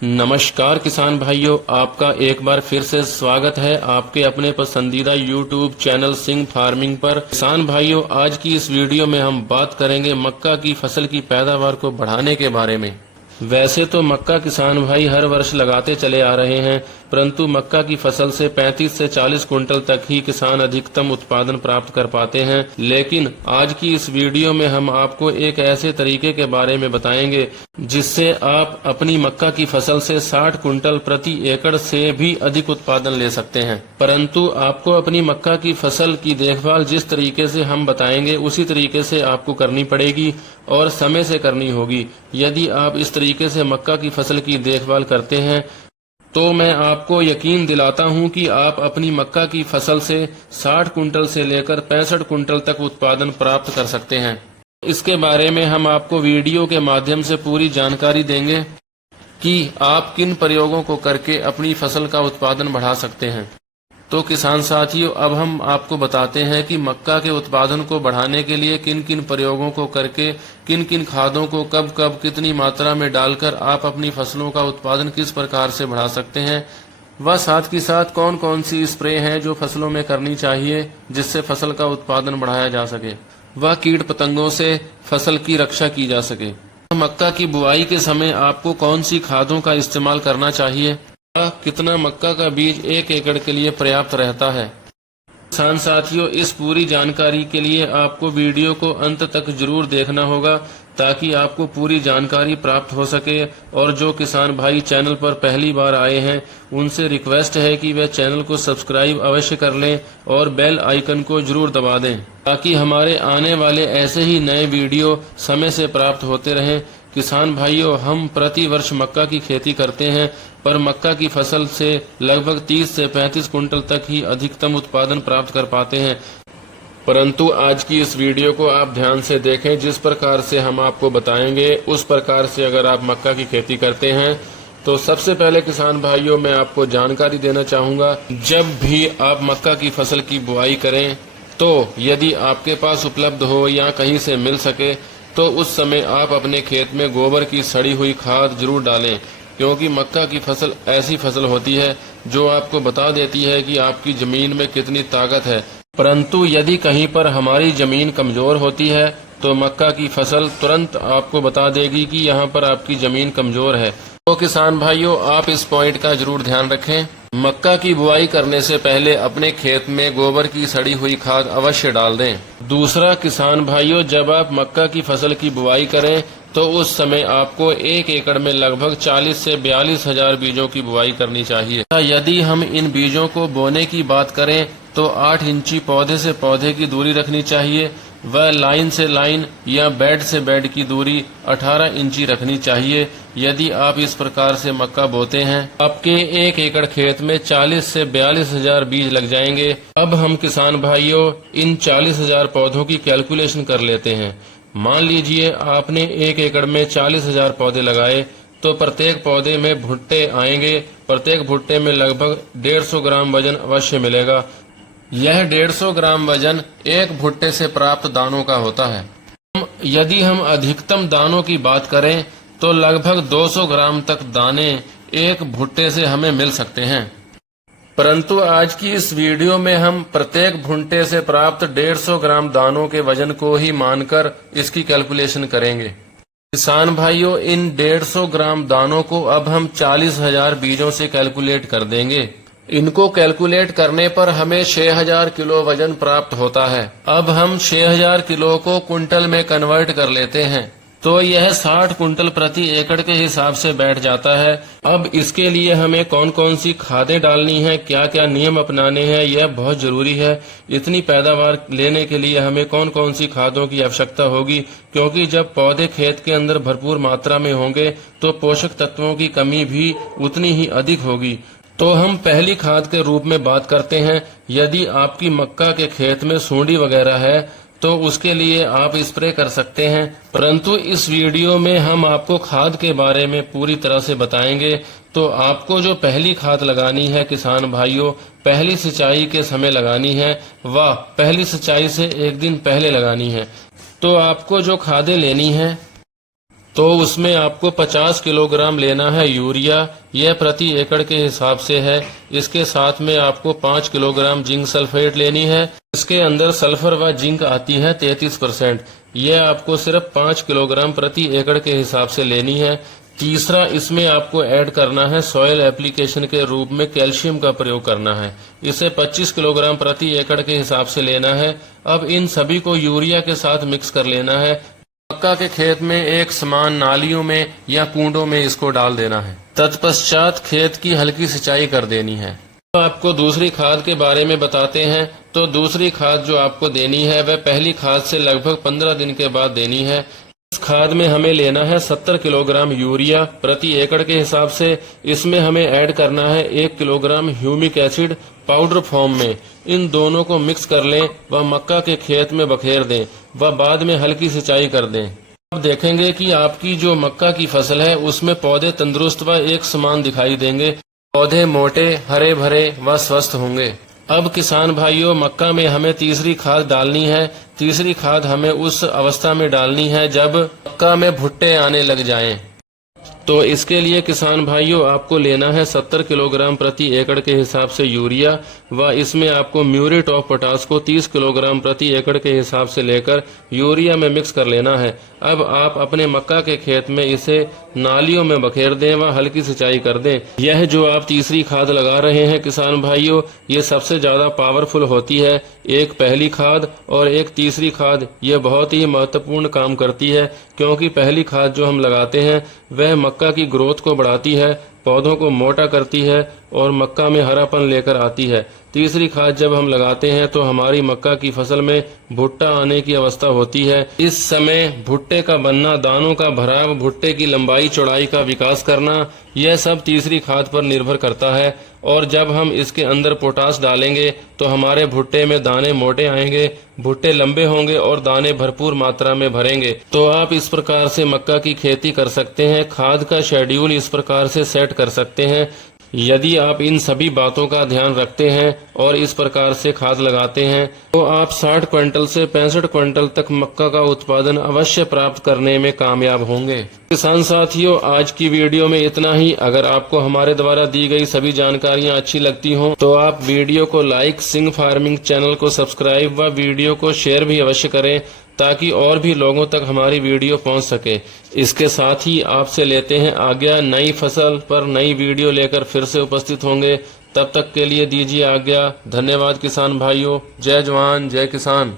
नमस्कार किसान भाइयों, आपका एक बार फिर से स्वागत है आपके अपने पसंदीदा YouTube चैनल सिंह फार्मिंग पर। किसान भाइयों, आज की इस वीडियो में हम बात करेंगे मक्का की फसल की पैदावार को बढ़ाने के बारे में। वैसे तो मक्का किसान भाई हर वर्ष लगाते चले आ रहे हैं, परंतु मक्का की फसल से 35 से 40 कुंटल तक ही किसान अधिकतम उत्पादन प्राप्त कर पाते हैं। लेकिन आज की इस वीडियो में हम आपको एक ऐसे तरीके के बारे में बताएंगे जिससे आप अपनी मक्का की फसल से 60 कुंटल प्रति एकड़ से भी अधिक उत्पादन ले सकते हैं। परंतु आपको अपनी मक्का की फसल की देखभाल जिस तरीके से हम बताएंगे उसी तरीके से आपको करनी पड़ेगी और समय से करनी होगी। यदि आप इस तरीके से मक्का की फसल की देखभाल करते हैं तो मैं आपको यकीन दिलाता हूं कि आप अपनी मक्का की फसल से 60 कुंटल से लेकर 65 कुंटल तक उत्पादन प्राप्त कर सकते हैं। इसके बारे में हम आपको वीडियो के माध्यम से पूरी जानकारी देंगे कि आप किन प्रयोगों को करके अपनी फसल का उत्पादन बढ़ा सकते हैं। तो किसान साथियों, अब हम आपको बताते हैं कि मक्का के उत्पादन को बढ़ाने के लिए किन किन प्रयोगों को करके, किन किन खादों को कब कब कितनी मात्रा में डालकर आप अपनी फसलों का उत्पादन किस प्रकार से बढ़ा सकते हैं, व साथ ही साथ कौन कौन सी स्प्रे हैं जो फसलों में करनी चाहिए जिससे फसल का उत्पादन बढ़ाया जा सके, व कीट पतंगों से फसल की रक्षा की जा सके। मक्का की बुआई के समय आपको कौन सी खादों का इस्तेमाल करना चाहिए, कितना मक्का का बीज एक एकड़ के लिए पर्याप्त रहता है। किसान साथियों, इस पूरी जानकारी के लिए आपको वीडियो को अंत तक जरूर देखना होगा ताकि आपको पूरी जानकारी प्राप्त हो सके। और जो किसान भाई चैनल पर पहली बार आए हैं उनसे रिक्वेस्ट है कि वे चैनल को सब्सक्राइब अवश्य कर लें और बेल आइकन को जरूर दबा दें ताकि हमारे आने वाले ऐसे ही नए वीडियो समय से प्राप्त होते रहें। किसान भाइयों, हम प्रति वर्ष मक्का की खेती करते हैं, पर मक्का की फसल से लगभग 30 से 35 कुंटल तक ही अधिकतम उत्पादन प्राप्त कर पाते हैं। परंतु आज की इस वीडियो को आप ध्यान से देखें। जिस प्रकार से हम आपको बताएंगे उस प्रकार से अगर आप मक्का की खेती करते हैं तो सबसे पहले किसान भाइयों मैं आपको जानकारी देना चाहूँगा, जब भी आप मक्का की फसल की बुआई करें तो यदि आपके पास उपलब्ध हो या कहीं से मिल सके तो उस समय आप अपने खेत में गोबर की सड़ी हुई खाद जरूर डालें, क्योंकि मक्का की फसल ऐसी फसल होती है जो आपको बता देती है कि आपकी जमीन में कितनी ताकत है। परंतु यदि कहीं पर हमारी जमीन कमजोर होती है तो मक्का की फसल तुरंत आपको बता देगी कि यहाँ पर आपकी जमीन कमजोर है। तो किसान भाइयों, आप इस पॉइंट का जरूर ध्यान रखें। मक्का की बुआई करने से पहले अपने खेत में गोबर की सड़ी हुई खाद अवश्य डाल दें। दूसरा किसान भाइयों, जब आप मक्का की फसल की बुआई करें तो उस समय आपको एक एकड़ में लगभग 40 से 42 हजार बीजों की बुआई करनी चाहिए। यदि हम इन बीजों को बोने की बात करें तो 8 इंची पौधे से पौधे की दूरी रखनी चाहिए व लाइन से लाइन या बेड से बेड की दूरी 18 इंची रखनी चाहिए। यदि आप इस प्रकार से मक्का बोते हैं आपके एक एकड़ खेत में 40 से 42 हजार बीज लग जाएंगे। अब हम किसान भाइयों इन 40 हजार पौधों की कैलकुलेशन कर लेते हैं। मान लीजिए आपने एक एकड़ में 40 हजार पौधे लगाए तो प्रत्येक पौधे में भुट्टे आएंगे। प्रत्येक भुट्टे में लगभग 150 ग्राम वजन अवश्य मिलेगा। यह 150 ग्राम वजन एक भुट्टे से प्राप्त दानों का होता है। यदि हम अधिकतम दानों की बात करें तो लगभग 200 ग्राम तक दाने एक भुट्टे से हमें मिल सकते हैं। परंतु आज की इस वीडियो में हम प्रत्येक भुट्टे से प्राप्त 150 ग्राम दानों के वजन को ही मानकर इसकी कैलकुलेशन करेंगे। किसान भाइयों, इन 150 ग्राम दानों को अब हम 40 हजार बीजों से कैलकुलेट कर देंगे। इनको कैलकुलेट करने पर हमें 6000 किलो वजन प्राप्त होता है। अब हम 6000 किलो को कुंटल में कन्वर्ट कर लेते हैं तो यह 60 कुंटल प्रति एकड़ के हिसाब से बैठ जाता है। अब इसके लिए हमें कौन कौन सी खादें डालनी है, क्या क्या नियम अपनाने हैं, यह बहुत जरूरी है। इतनी पैदावार लेने के लिए हमें कौन कौन सी खादों की आवश्यकता होगी, क्योंकि जब पौधे खेत के अंदर भरपूर मात्रा में होंगे तो पोषक तत्वों की कमी भी उतनी ही अधिक होगी। तो हम पहली खाद के रूप में बात करते हैं। यदि आपकी मक्का के खेत में सूंडी वगैरह है तो उसके लिए आप स्प्रे कर सकते हैं, परंतु इस वीडियो में हम आपको खाद के बारे में पूरी तरह से बताएंगे। तो आपको जो पहली खाद लगानी है किसान भाइयों, पहली सिंचाई के समय लगानी है व पहली सिंचाई से एक दिन पहले लगानी है। तो आपको जो खादें लेनी है तो उसमें आपको 50 किलोग्राम लेना है यूरिया, यह प्रति एकड़ के हिसाब से है। इसके साथ में आपको 5 किलोग्राम जिंक सल्फेट लेनी है। इसके अंदर सल्फर व जिंक आती है 33%। यह आपको सिर्फ 5 किलोग्राम प्रति एकड़ के हिसाब से लेनी है। तीसरा, इसमें आपको ऐड करना है सॉइल एप्लीकेशन के रूप में कैल्शियम का प्रयोग करना है। इसे 25 किलोग्राम प्रति एकड़ के हिसाब से लेना है। अब इन सभी को यूरिया के साथ मिक्स कर लेना है। मक्का के खेत में एक समान नालियों में या कुंडों में इसको डाल देना है। तत्पश्चात खेत की हल्की सिंचाई कर देनी है। तो आपको दूसरी खाद के बारे में बताते हैं। तो दूसरी खाद जो आपको देनी है वह पहली खाद से लगभग 15 दिन के बाद देनी है। इस खाद में हमें लेना है 70 किलोग्राम यूरिया प्रति एकड़ के हिसाब से। इसमें हमें ऐड करना है 1 kilogram humic acid powder form में। इन दोनों को मिक्स कर लें व मक्का के खेत में बखेर दें व बाद में हल्की सिंचाई कर दें। अब देखेंगे कि आपकी जो मक्का की फसल है उसमें पौधे तंदुरुस्त व एक समान दिखाई देंगे। पौधे मोटे, हरे भरे व स्वस्थ होंगे। अब किसान भाइयों, मक्का में हमें तीसरी खाद डालनी है। तीसरी खाद हमें उस अवस्था में डालनी है जब मक्का में भुट्टे आने लग जाएं। तो इसके लिए किसान भाइयों आपको लेना है 70 किलोग्राम प्रति एकड़ के हिसाब से यूरिया व इसमें आपको म्यूरेट ऑफ पोटाश को 30 किलोग्राम प्रति एकड़ के हिसाब से लेकर यूरिया में मिक्स कर लेना है। अब आप अपने मक्का के खेत में इसे नालियों में बखेर दें व हल्की सिंचाई कर दें। यह जो आप तीसरी खाद लगा रहे हैं किसान भाइयों, ये सबसे ज्यादा पावरफुल होती है। एक पहली खाद और एक तीसरी खाद, ये बहुत ही महत्वपूर्ण काम करती है, क्योंकि पहली खाद जो हम लगाते हैं वह मक्का की ग्रोथ को बढ़ाती है, पौधों को मोटा करती है और मक्का में हरापन लेकर आती है। तीसरी खाद जब हम लगाते हैं तो हमारी मक्का की फसल में भुट्टा आने की अवस्था होती है। इस समय भुट्टे का बनना, दानों का भराव, भुट्टे की लंबाई चौड़ाई का विकास करना, यह सब तीसरी खाद पर निर्भर करता है। और जब हम इसके अंदर पोटाश डालेंगे तो हमारे भुट्टे में दाने मोटे आएंगे, भुट्टे लंबे होंगे और दाने भरपूर मात्रा में भरेंगे। तो आप इस प्रकार से मक्का की खेती कर सकते हैं। खाद का शेड्यूल इस प्रकार से सेट कर सकते हैं। यदि आप इन सभी बातों का ध्यान रखते हैं और इस प्रकार से खाद लगाते हैं तो आप 60 क्विंटल से 65 क्विंटल तक मक्का का उत्पादन अवश्य प्राप्त करने में कामयाब होंगे। किसान साथियों, आज की वीडियो में इतना ही। अगर आपको हमारे द्वारा दी गई सभी जानकारियां अच्छी लगती हों तो आप वीडियो को लाइक, सिंह फार्मिंग चैनल को सब्सक्राइब व वीडियो को शेयर भी अवश्य करें, ताकि और भी लोगों तक हमारी वीडियो पहुंच सके। इसके साथ ही आपसे लेते हैं आज्ञा। नई फसल पर नई वीडियो लेकर फिर से उपस्थित होंगे। तब तक के लिए दीजिए आज्ञा। धन्यवाद किसान भाइयों। जय जवान, जय किसान।